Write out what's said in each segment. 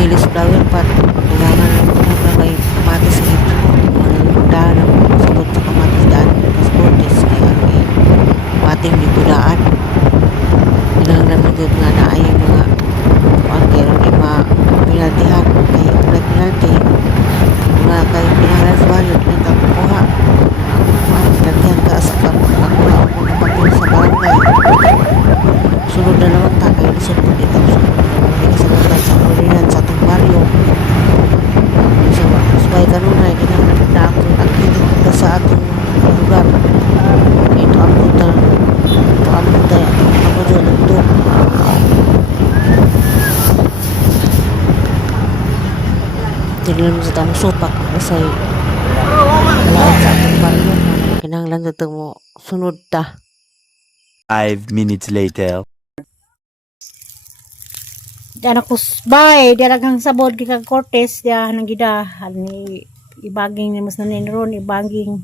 silis flower pot. Kailangan na may kamatis dito. Daan ang sabot sa kamatis daan. Tapos bordes kaya may pating dito daan. Kailangan mo dito nga na ay mga kaya may mga pinaltihan. Kaya pinalti. Mga kaya pinaltihan sa wallet. May kapukuha. Pinaltihan ka sa kapukuha ako kapatid sa barangay. Sunod na naman ta kayo lisod po dito. Sunod na sa kulinan sa atong baryo. Sabay kanunay, kinahanglan na ako aktibo sa atong lugar. Ito ang puta. Ito ang puta. Ako dyan ito. Tingnan mo sa tamang sopak. Kasi wala sa atong baryo. Kinahanglan na ito mo sunod ta. 5 minutes later. Diyan ako bay, diyan sabod kay Cortez diyan nang gida ani ibaging ni mas nanin ron ibaging.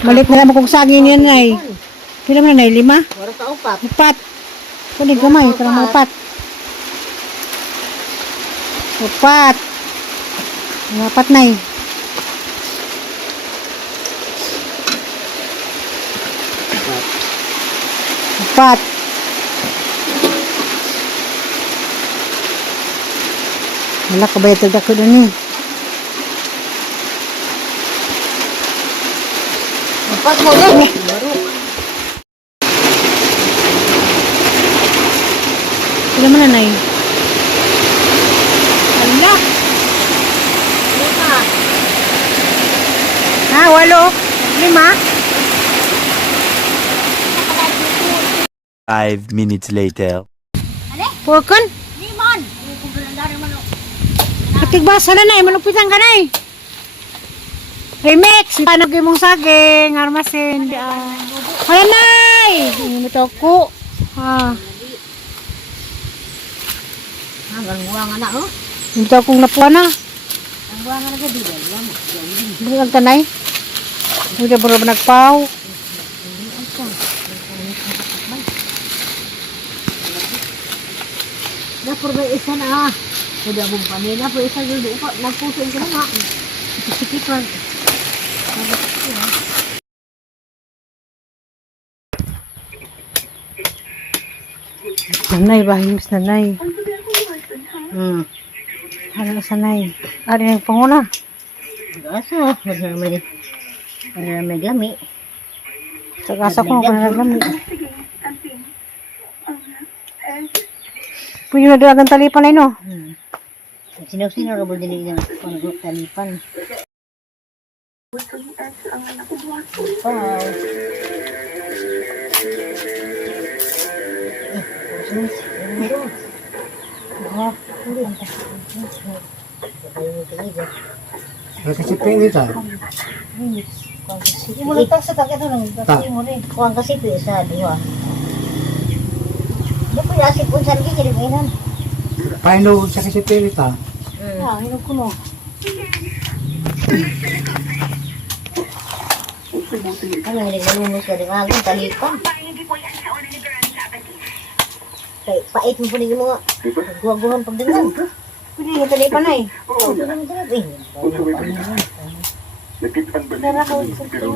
Malit na naman kung saging yan ay. Pila man nay 5? Wala ka upat. Upat. Kunin gamay para maupat. Upat. Upat nay. Upat. Wala ka ba ito dako doon eh. Upat mo yan eh. Pila man nay. Ala. Ha, 8. 5. 5 minutes later. Pukon. Katigbasa na na, malupitan ka na eh. Remix, paano mong saging, armasin. Kaya na eh. Ito ako. Ha. Ang buwangan na oh. Ito akong napuan na. Ang buwangan na gabi. Bukan tanay. Hindi ba nagpaw? Napur ba isa na ah. Sudah mong panila po isa dulu ko. Nagpuso ko na nga. Sikipan. Sanay, bahimos nanay. Ano sanay? Ari ng panguna. Asa. May gami. Sagasa ko ng lami. Pwede na doon talipan ay no? Sino-sino ka ba dili ng talipan? Kasi pili ta. Hindi mo lang sa takit ito lang. Kasi mo rin. Kuwang kasi ito isa. Diwa. Hindi po yung asip po sa lagi. Hindi mo inan. Paano sa kasi pili ta? Ah, hinog ko no. Ano hindi nalunod ka rin agad. Talipan. Kaya pait mo po rin yung mga guwa-guwan pagdangan. Pwede na talipan ay. Oo. Ito naman talaga. Tara ko sa ito.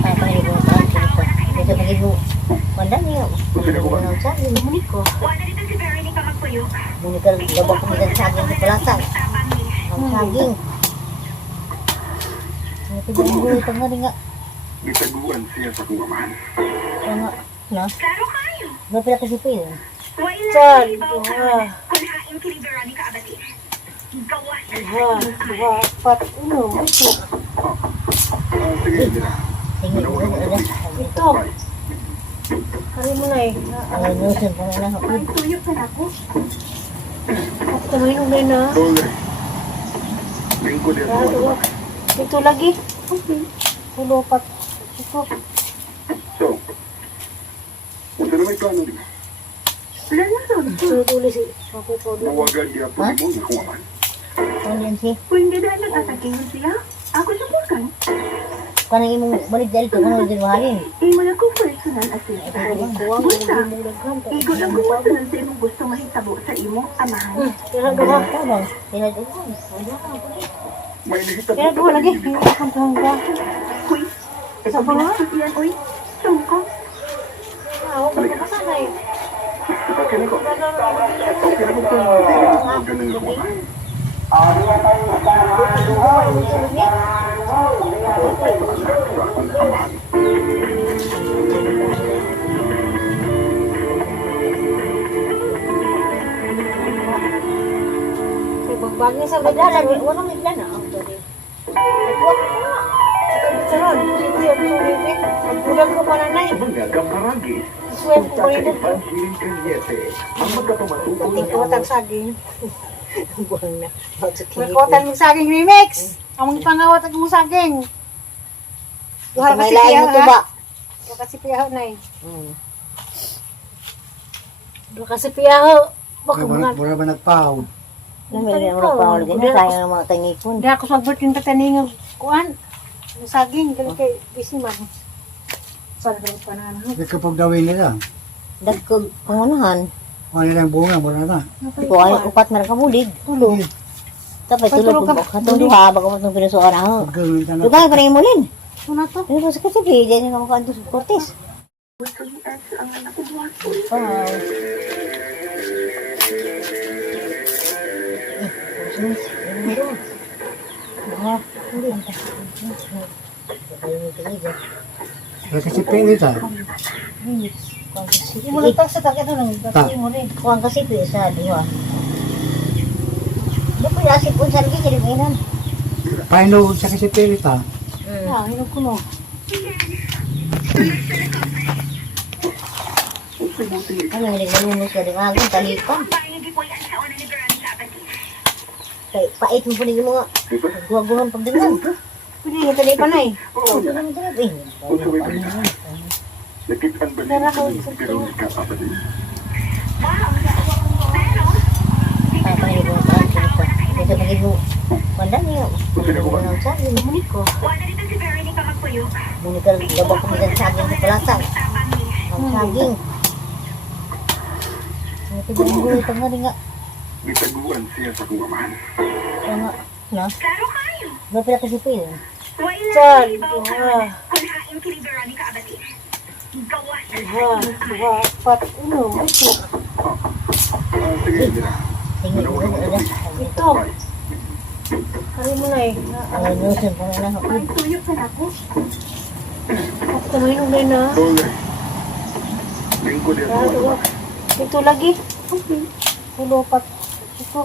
Papanginig mo pa. Ito pagiging mo. Wala niyo. Munit ko. Munit ka gabak ko minsan saging sa palasan. Ang saging. Ito ba yung gulit ang nga rin nga. Gitaguan siya sa kong amahan. Ano? No? Klaro kayo. Ba pala kasi po yun? Saan? Kunain kilibera ni kaabati. Gawas. Duha, apat, uno, ito. Sige, sige. Tingin mo na. Ito. Kari mo na eh. Ang nusun pa nga na. Tuyo ka na ako. At kamay nung na. Dole. Lingkod yan sa mga. Ito lagi. Ulo, apat. Ito. So, unsa na may plano din? Wala na ron. Tulis ako po doon. Mawagan niya po mo na kung aman. Ano yan siya? Kung hindi dahil nag-ataking siya, ako subukan. Kanang imong balik dahil ito, kanang din mahalin. Imo na ko personal assistant. Basta, igo lang ko personal sa imong gusto mahitabo sa imo, amahan. Tira duha. Tabang, tinadin ko. May nahitabo Tira duha lagi. Ang ba? Uy, sa mga yan, uy. Sungko. Ako ba kasanay? Okay na ko. Okay na ko kung ganun ko. Sa bagbagin sa biglalan, wala may biglan na. Ang todi. Nagkuha ko na. Saron, hindi ako sumibig. Nagkulang ko pa nanay. Bangga paragi. Swem ko rin ito. Pansiling kanyete. Ang magkapamatuto Pati kotang saging. Buwang na. Kotang mong saging remix. Ang mga pangawat at mong saging. Duha May kasi lain piyaw mo to ba? ha. Duha kasi piyaw na eh. Duha kasi piyaw. Baka mga. Mura ba nagpaw? May mga pawal din, kaya ng mga tangikon. Hindi ako sagbert yung tataningang kuan. Yung saging. Kaya kay busy man. Saan ka pa na ano? Kapag gawin nila, Dagkog pangunahan. kung nilang bunga, mura na. Ito ay upat na kabulig. Tulog. Tapos tulog ko katong duha bago mo itong pinusuan ako. Pag gawin ka na. Dugay pa rin mo lin. Ano to? Ano ba sa kasi pwede niya kamukaan to sa Cortez. ang anak ko buwan. Wala kasi pelita. Hindi mo lang sa takit ito lang. Dati mo rin. Kuang kasi pwede sa duha. Hindi po yasip po sa lagi kinibinan. Paano sa kasi pelita? Ah, hinog ko no. Ano hindi nalunod ka din agad talipan. Kay pait mo po rin yung mga guwa-guwan pagdangan. Pwede nga tali pa na eh. Ito naman talaga eh. Nakitaan ba Tara niya ko. pero kapatid? Papanginig mo sa akin pa. Ito magiging mo. Wala niya. Wala sa akin. Munit ko. Munit ka gabang ko minsan sa akin sa palasang. Ang saging. Ito ba yung gulit ang nga rin nga. Gitaguan siya sa kong amahan. Ano? Na? Ba pala kasi pil? Saan? Duha. Duha. Duha. Apat. Uno. Ito. Sige, Dira. Tingin mo na. Ito. Kari mo na eh. Ang nusun pa na ako. At kamahinog na yun na. Dole. Lingkod yan. Ah, duha. Ito lagi. Ulo. Apat. Ito.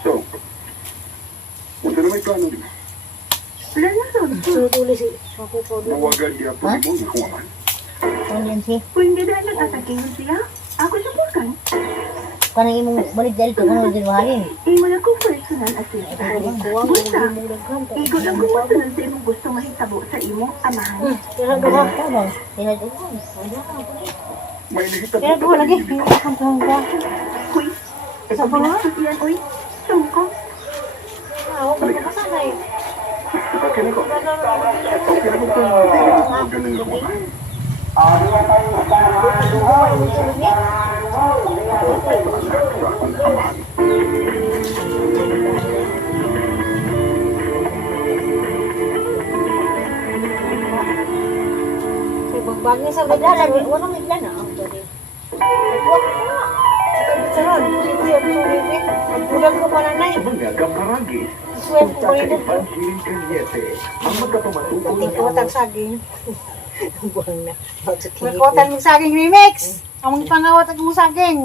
So, unsa na may plano din? Sunod ulit si Makupo. Nawagan niya po mo na kuwaman. Ano yan si? Pwede na nagtasakin sila. Ako subukan. Kanang imong balik dahil ito, kanang din mahalin. Imo na ko personal assistant. Basta, igo lang ko personal sa imong gusto mahitabo sa imo, amahan. Tira duha. Tabang, tinadin ko. May nahitabo Tira duha lagi. Ang ba? Uy, sa mga yan, uy. Sungko. Ako ba kasanay? Okay na ko. Okay na ko kung ganun ko. Sa bagbagin sa biglalan, wala may biglan na. Ang todi. Nagkuha ko na. Saron, hindi ako sumibig. Nagkulang ko pa nanay. Bangga paragi. Swem ko rin ito. Pansiling kanyete. Ang magkapamatuto Pati kotang saging. Buwang na. Kotang mong saging remix. Ang mga pangawat at mong saging.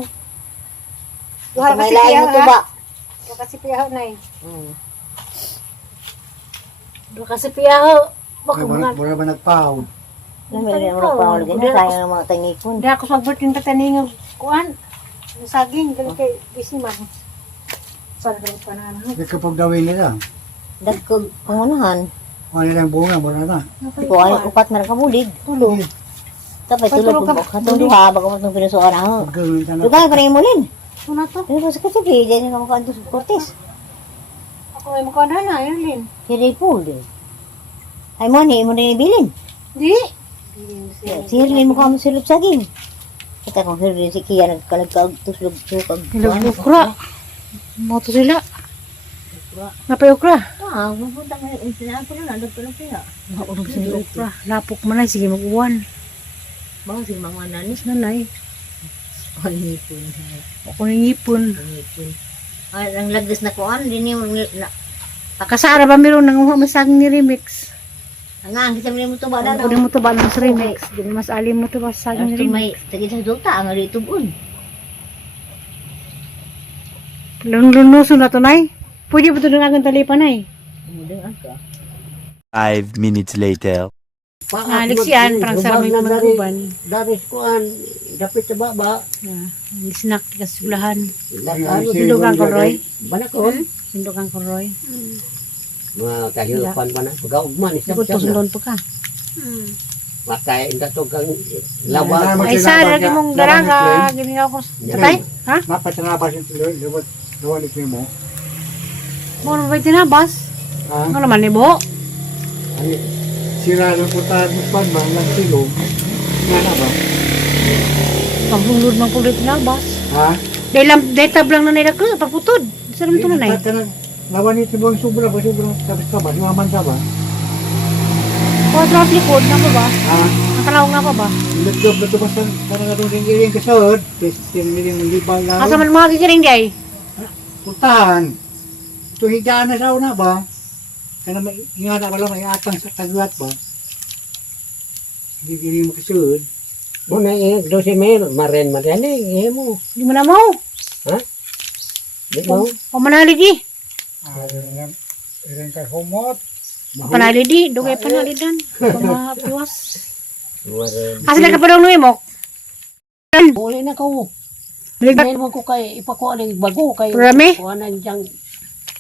Duha May kasi lain piyaw mo to ba? ha. Duha kasi piyaw na eh. Duha kasi piyaw. Baka mga. Mura ba nagpaw? May mga pawal din, kaya ng mga tangikon. Hindi ako sagbert yung tataningang kuan. Yung saging. Kaya kay busy man. Saan ka pa na ano? Kapag gawin nila, Dagkog pangunahan. kung nilang bunga, mura na. Ito ay upat na kabulig. Tulog. Tapos tulog ko katong duha bago mo itong pinusuan ako. Pag gawin ka na. Dugay pa rin mo lin. Ano to? Ano ba sa kasi pwede niya kamukaan to sa Cortez. Ako ay makadala. Ayun din. Kiri pool din. Ay mo ni ibilin. Di. Sirlin mo kamo silog saging. Kita kung sirlin si Kia nagkalagkag tuslog tukag. Ilang ukra. Mo to sila. Napay ukra. Ah, pupunta mo yung sinaan ko na nandun ko lang siya. Naulog sa ukra. Lapok man ay sige mag-uwan. Mga si mga nanis. Nanay. Ay, ngipon. Ako ng ngipon. Ngipon. Ay, ang lagdas na kuan, din yung Kasara ba meron nang masaging ni remix? ang kita mo to ba Ako din mo to ba ng remix? Di mas alim mo to ba sa saging ni Ito remix? may tagid sa duta ang ari tubon. Lunuso na to nay. Pwede ba ito nang agang talipan ay? Mudeng aga. 5 minutes later. Aliksian, parang sarap may magkuban. Dari kuan dapat sa baba. Snack ka sulahan. Sindugan ko, Roy. Banakon. Sindukan ko Roy. Mga kahilupan ba na? Pag-augman. Siguro to sundon po ka. Matay, hindi ito kang lawa. Ay sa lagi mong daraga. Gimingaw ko. Tatay? Ha? Mapatanabas yung tuloy. Lawan ito mo. Mo ba tinabas? Ha? Ano naman ni Bo? Sira ng putahan mo pa ba? Nagsilong. Nga na ba? Paghulod ng pulit tinabas. Ha? Dahil tablang na nila ko. Pagputod. Saan mo ito na nay? Lawan ito mo yung sobra ba? Sobrang tapos ka ba? Nuwaman ka ba? Kodro at likod nga pa ba? Ha? Ang kalaw nga pa ba? Nagdob na tumas ng parang atong ring-iring kasod. Tiniling libang lang. Asa man mga kikiring di ay? Putahan. Ito higaan na sa una ba? Kaya may ingana ko lang may atang sa taguat ba? Hindi mo kasud. Muna yung 12 mil. Maren. Ihe mo. Di mo na mo. Di mo? Pamanalig di. Iring ka humot. Panali di. Dugay panalidan. Pamapiwas. Maren. Asa na ka pa daw nuwi mo? Uli na ko. Biligbat. Dahil mo ko kay ipakuha ng bago. Kay Rami? kuhanan diyang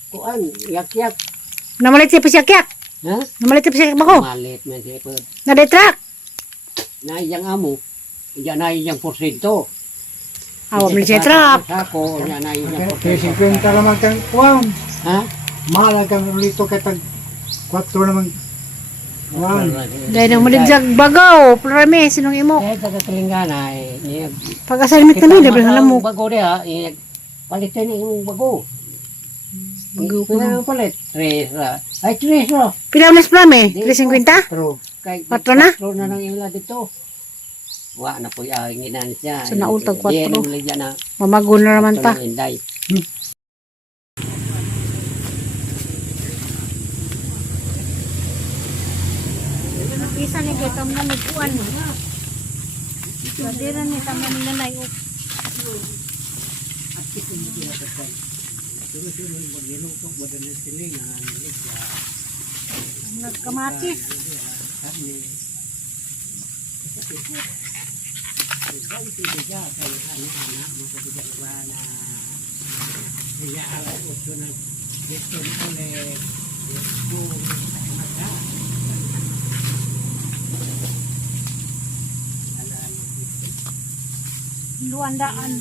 kuhan. Yak-yak. Namalit siya pasyak-yak. Ha? Namalit siya pasyak bako. Malit man siya po. Nadetrak. Na iyang amo. Diyan na iyang porsyento. Awa mo siya trap. Sako. Diyan na iyang Kaya porsyento. 50 naman kang kuwang. Ha? Mahal kang ulito kay tag 4 naman. Kuwang. Dahil nang maligjag bagaw. Rami, sinong imo? Kaya taga-kalingana eh. Pag-assignment na nila. Bilang alam mo. Bago dia. Palitan na yung bago. Bago ko Pila na. ang palit? 3 ra. Ay 3 ra. Pila unas Rami? 350? Pero kay 4 na? 4 na nang ila dito. Wa na po yung inginan siya. So, nautag 4. Diyan ang ligyan na. Mamago na naman ta. Ito ng Inday. Isa ni kay kam na magkuan. Madira ni kam na nanay. Nagkamatis. Luandaan.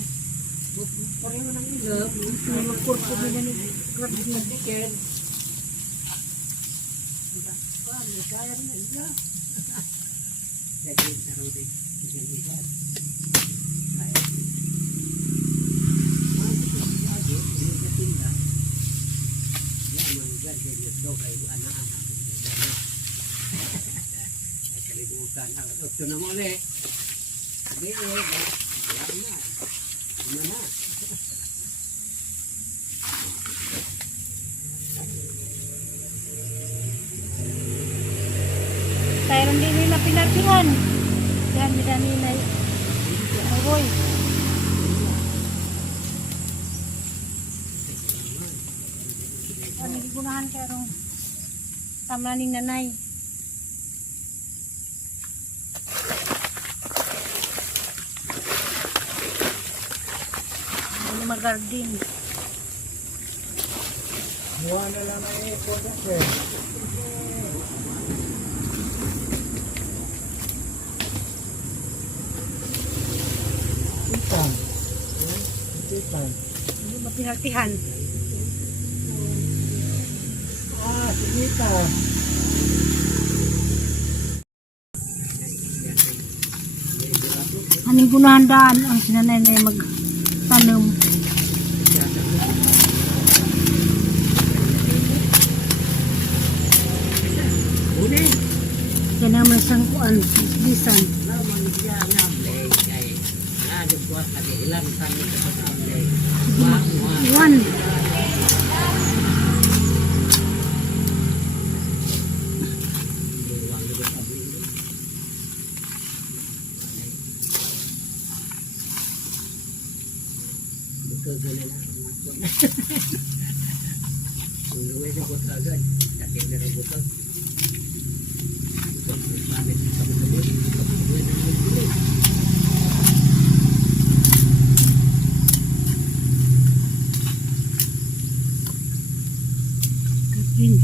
Ito na mo ulit. Mayroon din nila pinatuan. Yan, nila nila. Boy. Ano gigunahan ka rong tamla ni nanay. Ano magardin. Buwan na lang ay ipon eh. Itang. Itang. Hindi mapinartihan. Sige ta. Aning gunahandaan ang sinanay na magtanom. Kaya naman isang kuan, bisan. One. Kapin.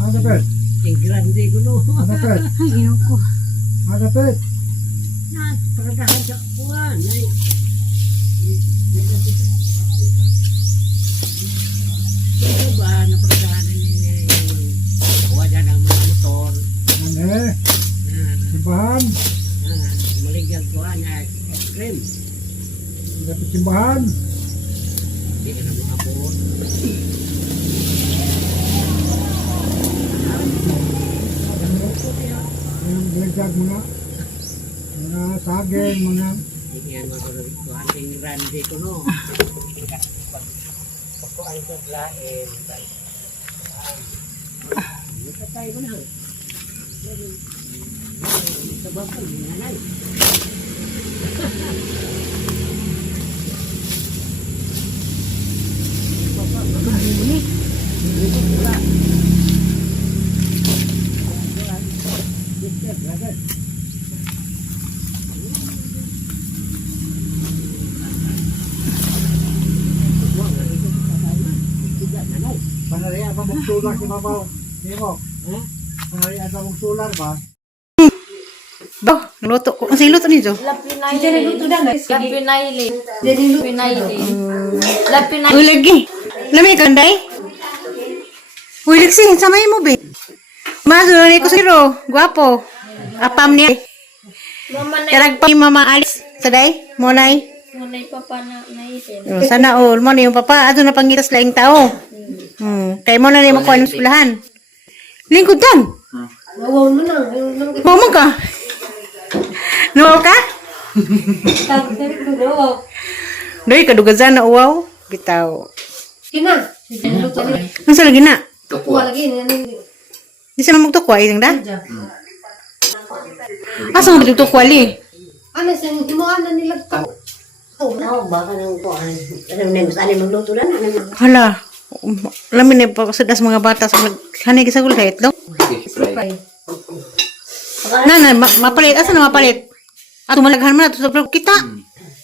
Ano dapat? grande ko no. Ano dapat? Ay, ginaw ko. Ano dapat? Peradahan sa kuwan. Ito ba na peradahan ni wajan ng mga motor. Ano? Simbahan? Maligyan ko niya cream. Dapat simbahan? Hindi ka na makapon. Yung bilagdag mo na. Mga saging, mga... Yan mga ko ating grande ko no. Pagko ay ko lain. Patay ko na. Sabab ko nanay. Panarian pa mong sular si Mabaw. Hindi mo? Panarian pa mong sular ba? Ba, luto ko. Ang siluto niyo? Uy, lagi. Lamay ka, Day? Uy, lagsi. Samay mo, be. Maso, ko siro. Guwapo. Apam niya. Karag pa yung mama Alice. Saday? Monay? Munay papa na naisip. Oh, sana all. Mo na yung papa. Ato na pangitas laing tao. Kaya mo na yung makuha ng skulahan. Lingkod tan. Wawaw mo na. Mama ka. Nuwaw ka? Doy, kadugazan na uwaw. Bitaw. Kina. Luto ni. Ano sa lagi na? Kuha lagi. Di sa magtukwa, isang da? Asa mo magtukwa li? Ano sa mo ano nila to? Oo, baka nang po. Ano na gusto ani magluto na ano. Hala. Lamin na pa kasadas mga bata sa hanay sa gulay itlog. Na, mapalit. Asa na mapalit? Ato malaghan mo na ito sa kita.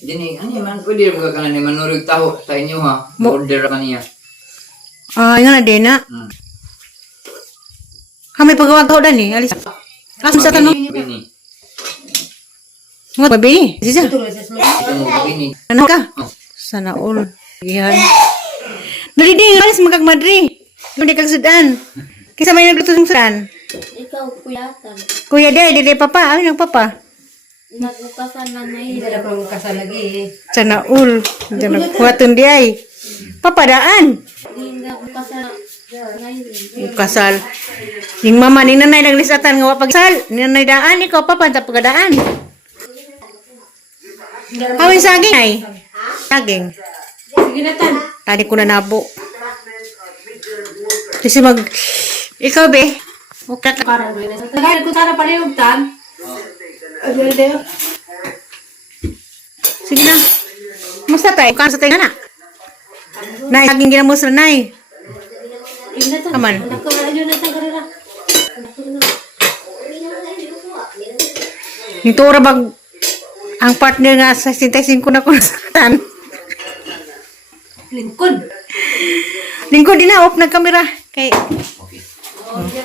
Jadi, ano man pwede mo ka na manurog taho sa inyo ha. Order ka niya. Ah, yun na din na. Kami pagawag ko dan eh. Alis. Asa sa tanong? Bini. Mga babi. Sisa. Ito mo bini. Ano ka? Sana all. Yan. Naliding. Alis magkagmadri. Hindi kagsudan. Kisa may nagluto ng sudan. Ikaw kuyatan. Kuya Day, Dede Papa. Ay, ng Papa. Nagukasan na naisip. Hindi ko kasal lagi. Sana all. Diyan nagkuhatun di ay. Papa daan. Hindi nagukasan na naisip. Kasal. Ning mama ning nanay naglisatan nga wa pagsal. Ning nanay daan ikaw papa ta pagadaan. Awin saging ay. Saging. Sige na tan. Tadi ko na nabo. Kasi mag ikaw be. Okay ka. Parang doon na. Tagay ko tara pa yung tan. Adel. Sige na. Musta tayo? Kan sa tayo na. Nay, saging ginamos na nay. Ina tan. Aman. Ako na yun na tan karera. Nito ora bag ang partner nga sa 65 ko na ko sa tan. Lingkod. Lingkod din na off na kamera kay Okay.